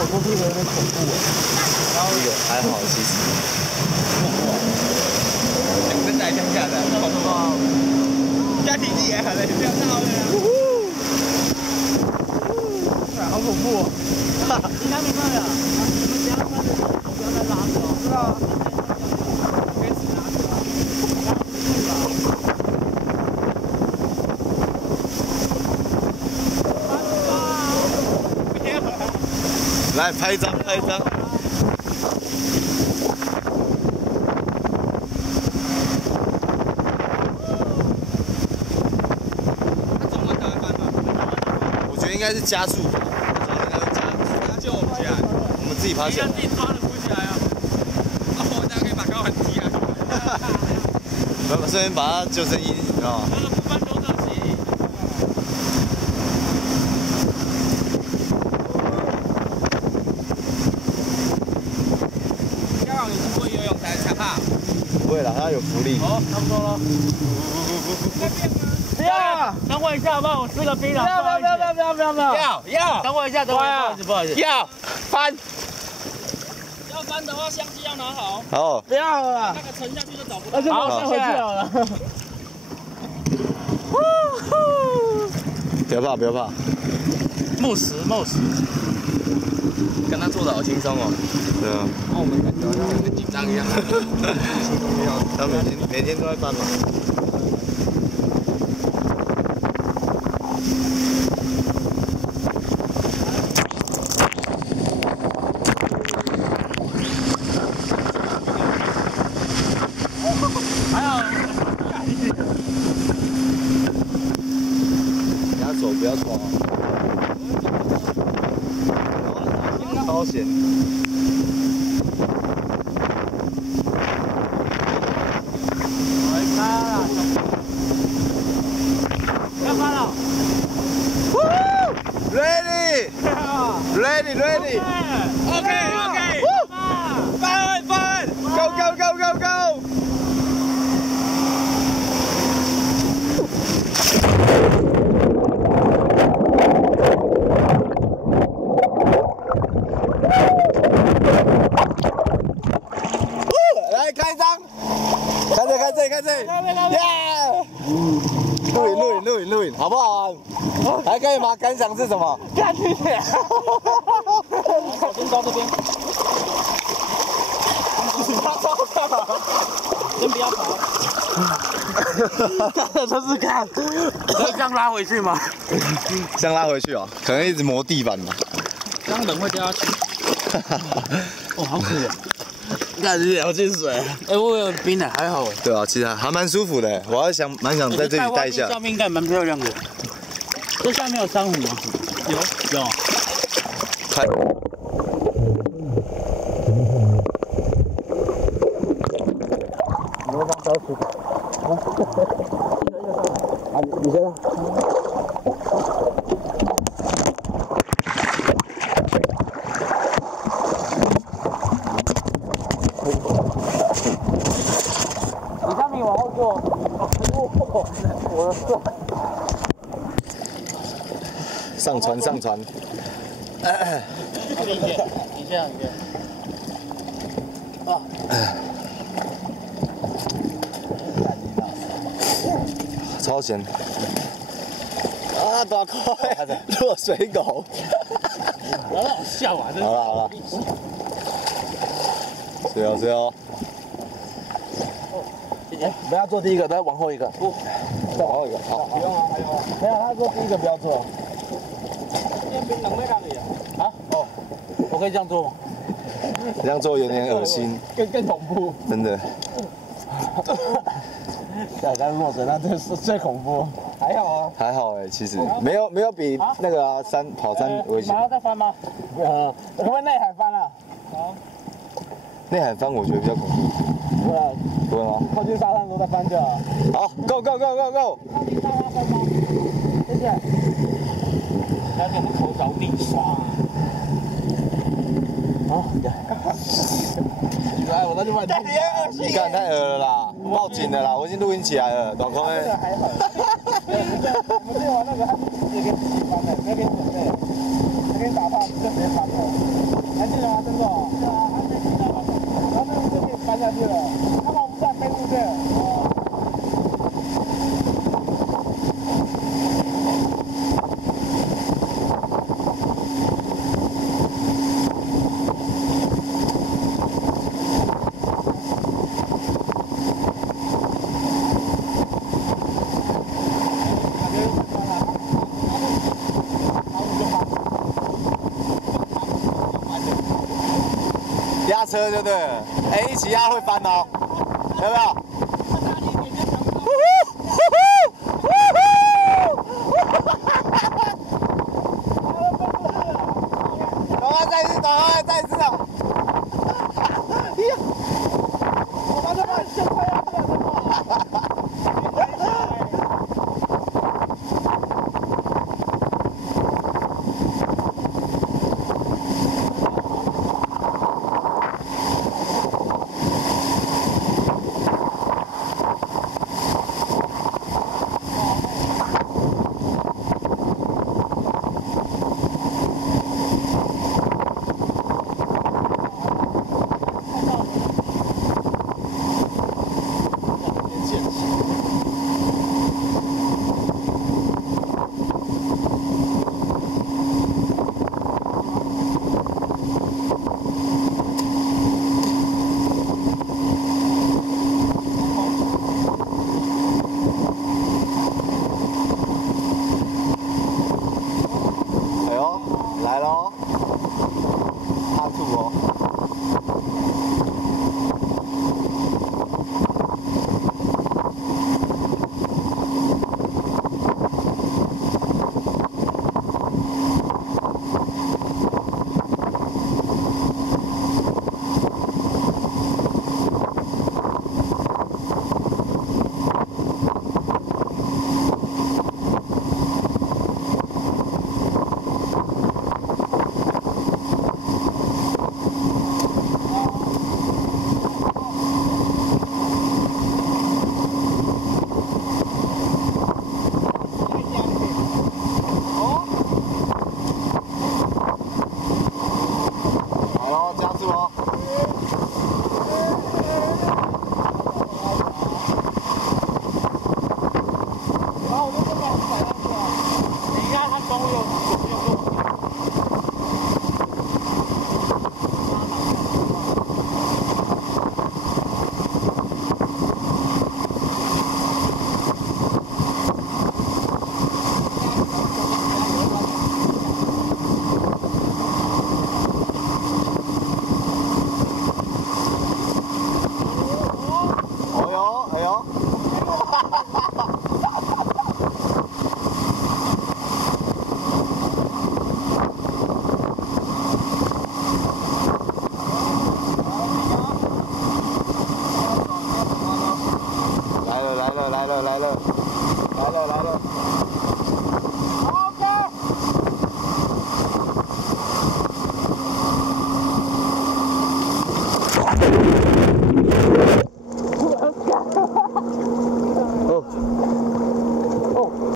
我说这个有点恐怖哎。这个还好，其实。真的真假的？家庭剧也很累，不要闹了。好恐怖哦！你还没看呀？你们等下穿的不要再拉着哦。是啊。别只拿着啊，拉不住了。 来拍一张，拍一张。我觉得应该是加速，他救我们起来，我们自己爬起来。自己抓的扶起来啊！我大家可以把高很低啊。顺便把他救生衣，你知道吗？不翻多少起。 不会啦，他有福利。好，差不多了。不要，等我一下好不好？我吃个槟榔。不要。要。等我一下，等我一下，不好意思。要翻。要翻的话，相机要拿好。好。不要了。那个沉下去就找不到。好，先回去好了。不要怕，不要怕。木石。跟他做的好轻松哦。对啊。那我们感觉好像很紧张一样。他每天都在翻嘛。还好。不要走，不要抓。超险。 Ready. OK. 翻 Go. 来开张，看这里，耶！录影，好不好玩？还可以吗？感想是什么？干你娘！小心抓这边。你抓干嘛？先不要跑。试试看，可以这样拉回去吗？这样拉回去哦，可能一直磨地板吧。这样人会掉下去。哦，好可怜。 看这条进水，哎，我有冰的，还好哎。对啊，其实还蛮舒服的，我还蛮想在这里待一下。下面应该蛮漂亮的。这下面有珊瑚吗？有。看。你那张小鼠。啊，你先。 往后坐，我的错。上船。你这样。啊。超咸。啊，大块落水狗。好好笑啊！好了。水哦。 不要做第一个，再往后一个。再往后一个，好。不用啊，还有啊。没有，他说第一个不要做。那边冷在哪里啊？啊？哦，我可以这样做吗？这样做有点恶心。更恐怖。真的。刚刚落水，那这是最恐怖。还好啊。还好哎，其实没有比那个跑山危险。马上再翻吗？可不可以内海翻啊？好。内海翻我觉得比较恐怖。对啊。 对吗？靠近沙滩的时候再翻就好。好 ，Go！ 靠近沙滩翻吗？谢谢。要给我们口着地刷。好，来，我再去帮你。你看太恶了啦，报警了啦，我已经录音起来了，短空哎。这个还好。我们之前玩那个，他直接给自己翻的，没给准备，没给打炮就直接翻了。压车就对了，哎，一起压会翻哦，有没有？赶快再一次，赶快再一次啊！我把这把先快压这个。来喽，大兔哦。加速哦！然后我就不敢踩上去了。你看它中右左右。哎呦！来了！